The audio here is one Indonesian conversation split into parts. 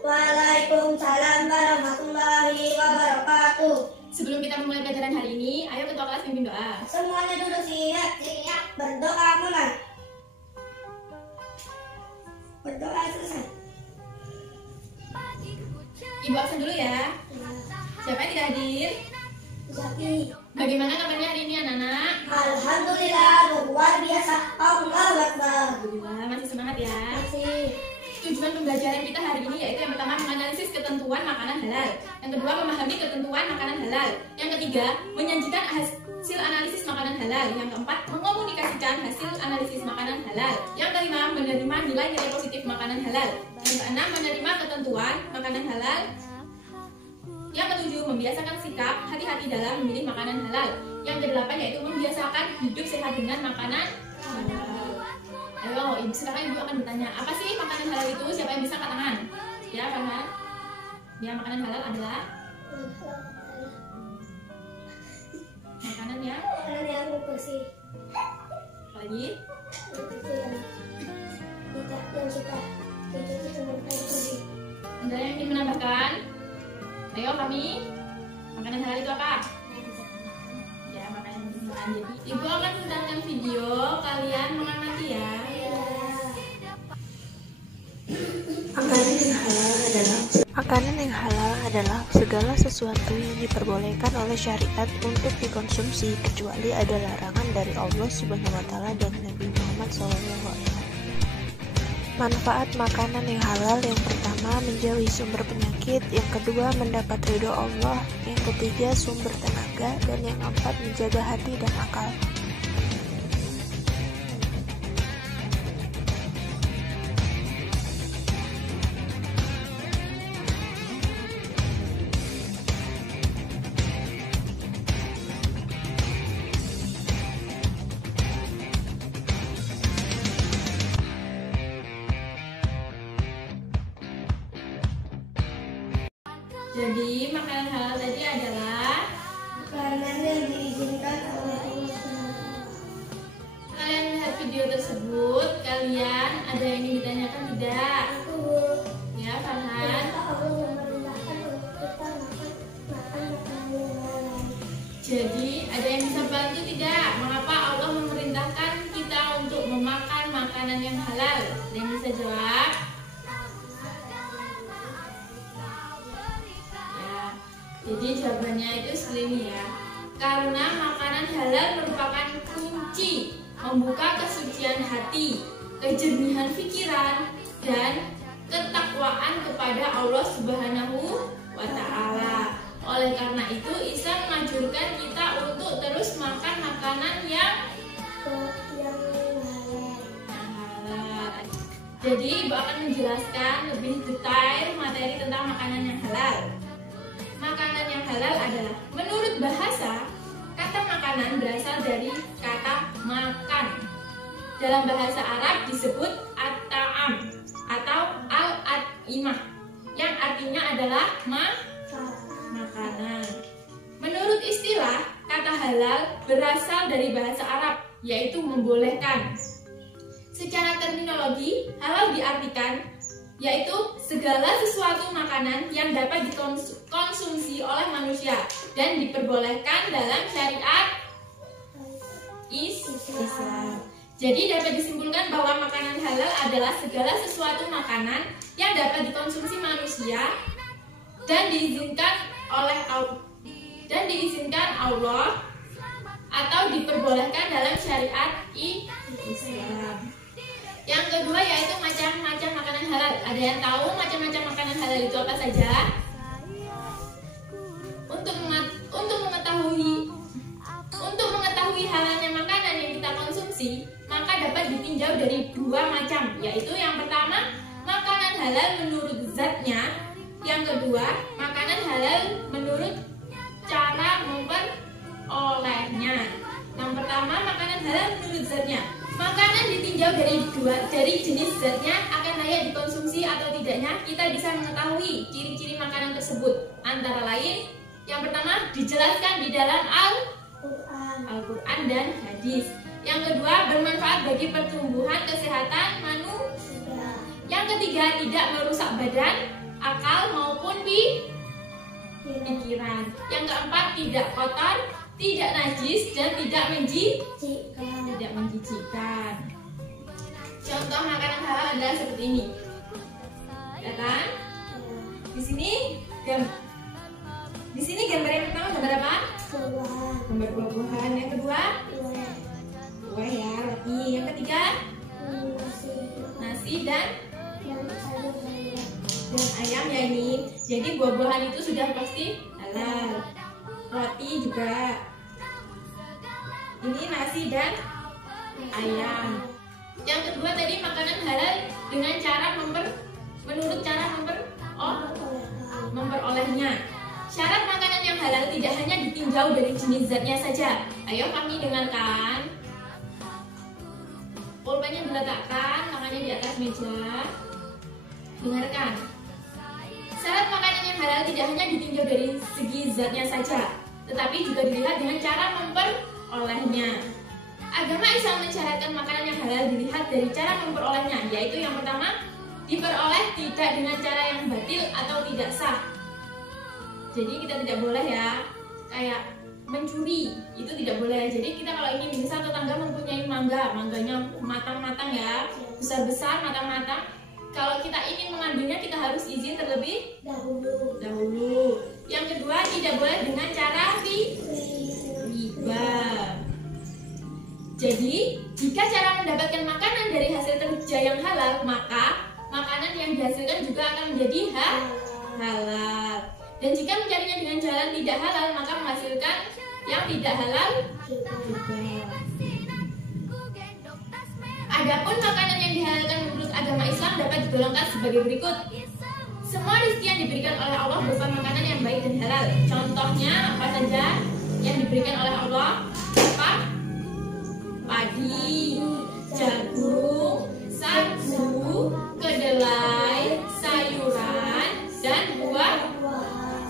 Waalaikumsalam warahmatullahi wabarakatuh. Sebelum kita memulai pelajaran hari ini, ayo ketua kelas pimpin doa. Semuanya duduk siap. Berdoa mulai. Berdoa selesai. Ibu absen dulu ya. Siapa yang tidak hadir? Zaki. Bagaimana kabarnya hari ini anak-anak? Alhamdulillah luar biasa. Allahu Akbar. Alhamdulillah masih semangat ya. Masih. Tujuan pembelajaran kita hari ini yaitu yang pertama menganalisis ketentuan makanan halal, yang kedua memahami ketentuan makanan halal, yang ketiga menyajikan hasil analisis makanan halal, yang keempat mengomunikasikan hasil analisis makanan halal, yang kelima menerima nilai-nilai positif makanan halal, yang keenam menerima ketentuan makanan halal, yang ketujuh membiasakan sikap hati-hati dalam memilih makanan halal, yang kedelapan yaitu membiasakan hidup sehat dengan makanan halal. Ayo, sekarang ibu akan bertanya, apa sih makanan halal itu? Siapa yang bisa angkat tangan? Ya, Farhan. Ya, makanan halal adalah makanan yang bersih. lagi Itu yang sudah dicuci dengan air bersih. ada yang ingin menambahkan? Ayo kami, makanan halal itu apa? Ya, makanan halal. Jadi ibu akan menonton video, kalian mengamati ya. Makanan yang halal adalah segala sesuatu yang diperbolehkan oleh syariat untuk dikonsumsi kecuali ada larangan dari Allah Subhanahu wa taala dan Nabi Muhammad SAW. Manfaat makanan yang halal yang pertama menjauhi sumber penyakit, yang kedua mendapat ridho Allah, yang ketiga sumber tenaga, dan yang keempat menjaga hati dan akal. Jadi makanan halal tadi adalah Makanan yang diizinkan oleh Allah. kalian lihat video tersebut, kalian ada yang ingin ditanyakan tidak? Ya, Farhan. Allah memerintahkan untuk kita makan makanan yang halal. Jadi ada yang bisa bantu tidak? Mengapa Allah memerintahkan kita untuk memakan makanan yang halal? Ada yang bisa jawab? Ya, jadi jawabannya itu seperti ini ya. Karena makanan halal merupakan kunci membuka kesucian hati, kejernihan pikiran, dan ketakwaan kepada Allah Subhanahu wa Ta'ala. Oleh karena itu, Islam menganjurkan kita untuk terus makan makanan yang halal. Jadi, Ibu akan menjelaskan lebih detail materi tentang makanan yang halal. Makanan yang halal adalah, menurut bahasa, kata makanan berasal dari kata makan. Dalam bahasa Arab disebut at-ta'am atau al-at'imah, yang artinya adalah makanan. Menurut istilah, kata halal berasal dari bahasa Arab, yaitu membolehkan. Secara terminologi, halal diartikan yaitu segala sesuatu makanan yang dapat dikonsumsi oleh manusia dan diperbolehkan dalam syariat Islam. Jadi dapat disimpulkan bahwa makanan halal adalah segala sesuatu makanan yang dapat dikonsumsi manusia dan diizinkan Allah atau diperbolehkan dalam syariat Islam. Yang kedua yaitu macam-macam makanan halal. Ada yang tahu macam-macam makanan halal itu apa saja? Untuk mengetahui halalnya makanan yang kita konsumsi, maka dapat ditinjau dari dua macam, yaitu yang pertama makanan halal menurut zatnya, yang kedua makanan halal menurut cara memperolehnya. Yang pertama makanan halal menurut zatnya. Makanan ditinjau dari jenis zatnya akan layak dikonsumsi atau tidaknya. Kita bisa mengetahui ciri-ciri makanan tersebut. Antara lain, yang pertama dijelaskan di dalam Al-Quran dan hadis. Yang kedua, bermanfaat bagi pertumbuhan kesehatan manusia. Yang ketiga, tidak merusak badan. akal maupun pikiran. Yang keempat, tidak kotor, tidak najis, dan tidak menjijikkan. Contoh makanan halal adalah seperti ini. Ya kan? Di sini gambar yang pertama gambar apa? Gambar buah-buahan. Yang kedua, buah ya, roti. Yang ketiga, nasi dan ayam ya ini. Jadi buah-buahan itu sudah pasti halal. Roti juga. Ini nasi dan ayam. Yang kedua tadi makanan halal dengan cara menurut cara memperolehnya. Syarat makanan yang halal tidak hanya ditinjau dari jenis zatnya saja. Ayo kami dengarkan. Pulpennya diletakkan, tangannya di atas meja. Dengarkan. Syarat makanan yang halal tidak hanya ditinjau dari segi zatnya saja, tetapi juga dilihat dengan cara memperolehnya. Agama Islam mensyaratkan makanan yang halal dilihat dari cara memperolehnya, yaitu yang pertama, diperoleh tidak dengan cara yang batil atau tidak sah. Jadi kita tidak boleh ya, kayak mencuri, itu tidak boleh. Jadi kita kalau ingin, misal tetangga mempunyai mangganya matang-matang ya, besar-besar, matang-matang. Kalau kita ingin mengambilnya, kita harus izin terlebih dahulu. Yang kedua, tidak boleh dengan cara riba. Jadi, jika cara mendapatkan makanan dari hasil kerja yang halal, maka makanan yang dihasilkan juga akan menjadi halal. Dan jika mencarinya dengan jalan tidak halal, maka menghasilkan yang tidak halal juga. Adapun makanan yang dihalalkan menurut agama Islam dapat digolongkan sebagai berikut. Semua rezeki yang diberikan oleh Allah berupa makanan yang baik dan halal. Contohnya apa saja yang diberikan oleh Allah? Apa? Padi, jagung, sagu, kedelai, sayuran, dan buah,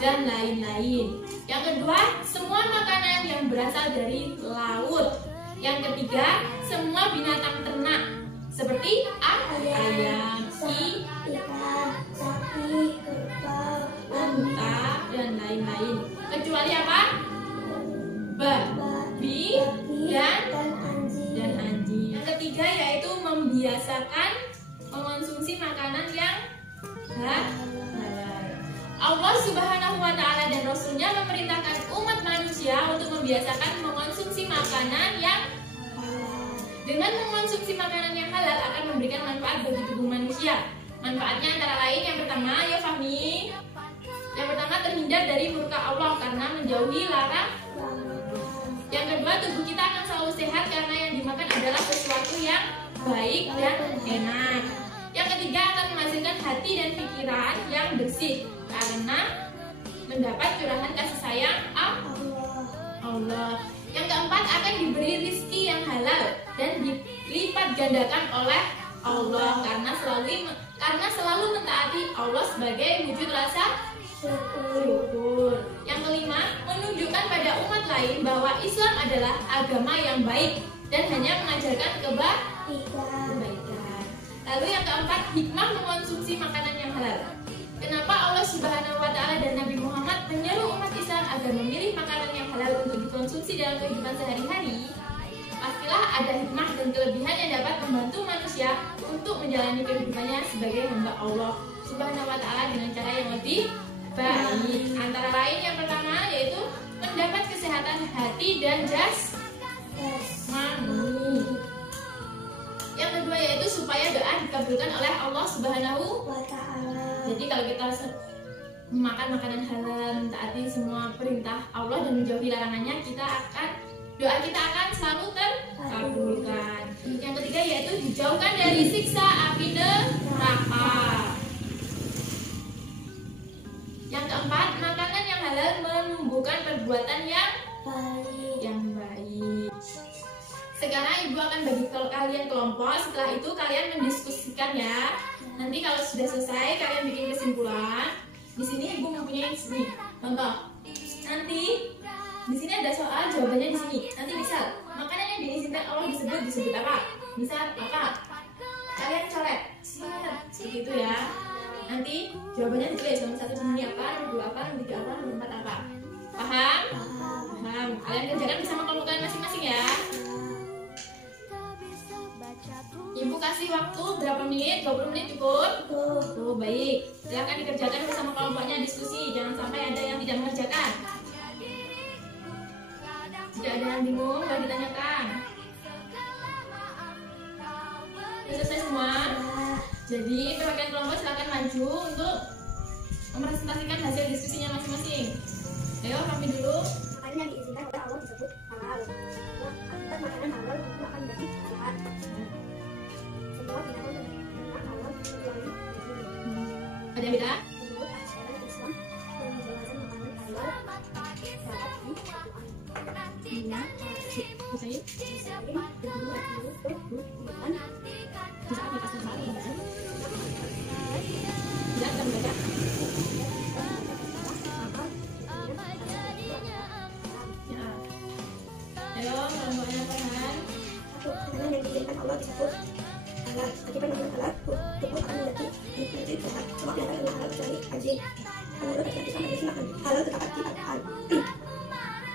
dan lain-lain. Yang kedua, semua makanan yang berasal dari laut. Yang ketiga, semua binatang ternak seperti ayam, ikan, sapi, unta, dan lain-lain. Kecuali apa? Babi dan anjing. Yang ketiga yaitu membiasakan mengonsumsi makanan yang halal. Allah Subhanahu wa Ta'ala dan Rasulnya memerintahkan umat manusia untuk membiasakan mengonsumsi makanan yang halal. Dengan mengonsumsi makanan yang halal akan memberikan manfaat bagi tubuh manusia. Manfaatnya antara lain yang pertama, ya Fahmi. Yang pertama, terhindar dari murka Allah karena menjauhi larangan. Yang kedua, tubuh kita akan selalu sehat karena yang dimakan adalah sesuatu yang baik dan enak. Yang ketiga, akan menghasilkan hati dan pikiran yang bersih karena mendapat curahan kasih sayang Allah. Yang keempat, akan diberi rizki yang halal dan dilipat gandakan oleh Allah karena selalu mentaati Allah sebagai wujud rasa syukur. Yang kelima, menunjukkan pada umat lain bahwa Islam adalah agama yang baik dan hanya mengajarkan kebaikan. Lalu yang keempat, hikmah mengonsumsi makanan yang halal. Kenapa Allah Subhanahu wa Ta'ala dan Nabi Muhammad menyeru umat Islam agar memilih makanan yang halal untuk dikonsumsi dalam kehidupan sehari-hari? Pastilah ada hikmah dan kelebihan yang dapat membantu manusia untuk menjalani kehidupannya sebagai hamba Allah Subhanahu wa Ta'ala dengan cara yang lebih baik. Antara lain yang pertama yaitu mendapat kesehatan hati dan jasmani. Yang kedua yaitu supaya doa dikabulkan oleh Allah Subhanahu wa Ta'ala. Jadi kalau kita makan makanan halal, mentaati semua perintah Allah dan menjauhi larangannya, doa kita akan selalu terkabulkan. Yang ketiga yaitu dijauhkan dari siksa api neraka. Yang keempat, makanan yang halal menumbuhkan perbuatan yang baik. Sekarang ibu akan bagi kalian kelompok. Setelah itu kalian mendiskusikan ya. Nanti kalau sudah selesai kalian bikin kesimpulan. Di sini ibu mempunyai sini contoh. Nanti di sini ada soal, jawabannya di sini. Nanti misal makanan yang diizinkan Allah disebut apa? Misal apa? Kalian coret seperti itu ya. Nanti jawabannya ditulis, nomor 1 bunyi apa, nomor 2 apa, nomor 3 apa, nomor 4 apa. Paham? Paham. Kalian kerjakan bersama kelompok kalian masing-masing ya. Ibu kasih waktu berapa menit? 20 menit cukup? Oh, baik. Silahkan dikerjakan bersama kelompoknya, diskusi. Jangan sampai ada yang tidak mengerjakan. Jika ada yang bingung, boleh ditanyakan. Sudah selesai semua? Jadi, perwakilan kelompok silahkan maju untuk mepresentasikan hasil diskusinya masing-masing. Ayo, kami dulu. Makanan yang diizinkan oleh Allah disebut halal. Akibat makanan halal itu akan menjadi sehat. Semua binatang ternak halal kecuali anjing. Ada yang beda? Menurut ajaran Islam, penjelasan makanan halal dapat dilakukan. Usain? Bisa aplikasi baru ya? Bisa kita membaca? Ya. Ayo, kelompoknya Farhan. Makanan yang diizinkan Allah disebut halal. Akibat makanan halal, tubuh akan menjadi sehat. Semua binatang ternak halal kecuali anjing. Menurut ajaran Islam, manusia makan halal tetap dilakukan.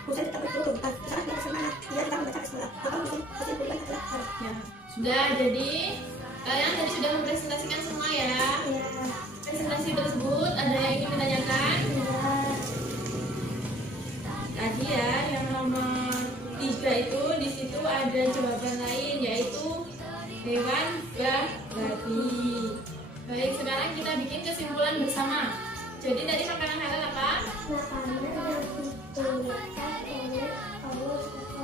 Usain tetap berturun. Saat dia bersemangat, dia tetap membaca bismillah. Maka usain kesimpulan adalah halal. Ya. Sudah, jadi kalian tadi sudah mempresentasikan semua ya. Presentasi tersebut ada yang ingin ditanyakan? Tadi ya, yang nomor 3 itu di situ ada jawaban lain, yaitu hewan babi. Baik, sekarang kita bikin kesimpulan bersama. Jadi tadi makanan halal apa? Makanan yang dibolehkan oleh Allah SWT.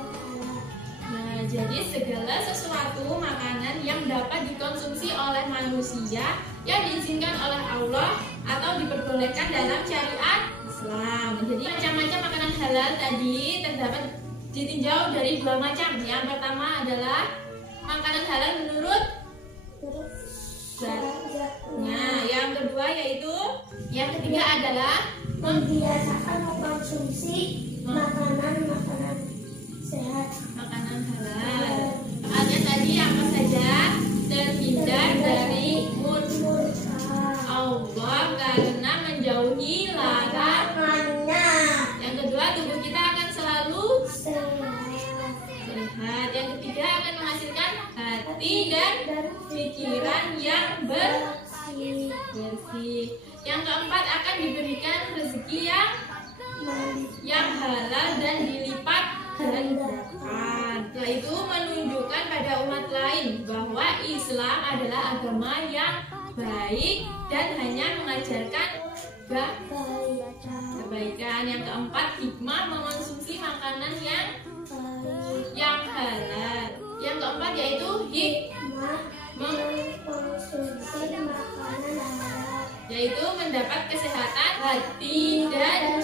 Nah, jadi segala sesuatu makanan yang dapat dikonsumsi oleh manusia yang diizinkan oleh Allah atau diperbolehkan dalam syariat Islam. Jadi macam-macam makanan halal tadi terdapat ditinjau dari 2 macam. Yang pertama adalah makanan halal menurut zatnya. Yang kedua yaitu, yang ketiga adalah membiasakan mengkonsumsi makanan-makanan sehat. makanan halal. Soalnya tadi apa saja? Terhindar dari murka Allah karena menjauhi larangannya. Yang kedua, tubuh kita akan selalu sehat. Yang ketiga, akan menghasilkan hati dan pikiran yang bersih. Yang keempat, akan diberikan rezeki yang halal dan dilipat gandakan. Setelah itu menunjukkan pada umat lain bahwa Islam adalah agama yang baik dan hanya mengajarkan kebaikan. Yang keempat, hikmah mengonsumsi makanan yang halal. Yang keempat yaitu hikmah mengkonsumsi makanan halal, yaitu mendapat kesehatan hati dan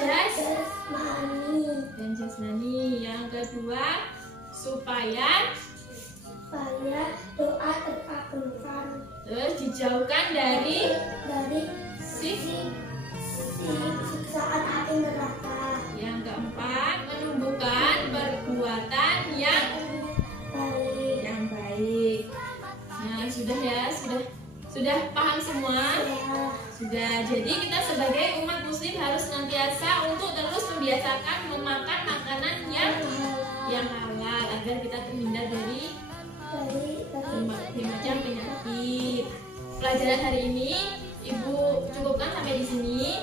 jasmani. Yang kedua, supaya doa terkabulkan, terus dijauhkan dari siksaan api neraka. Yang keempat, menumbuhkan perbuatan yang baik. Nah, sudah ya, sudah paham semua? Sudah. Jadi kita sebagai umat muslim harus senantiasa untuk terus membiasakan memakan makanan yang halal agar kita terhindar dari berbagai macam penyakit. Pelajaran hari ini Ibu cukupkan sampai di sini.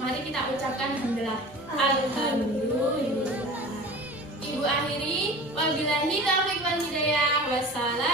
Mari kita ucapkan alhamdulillah. Ibu akhiri, wabillahi taufiq wal hidayah. Wassalam.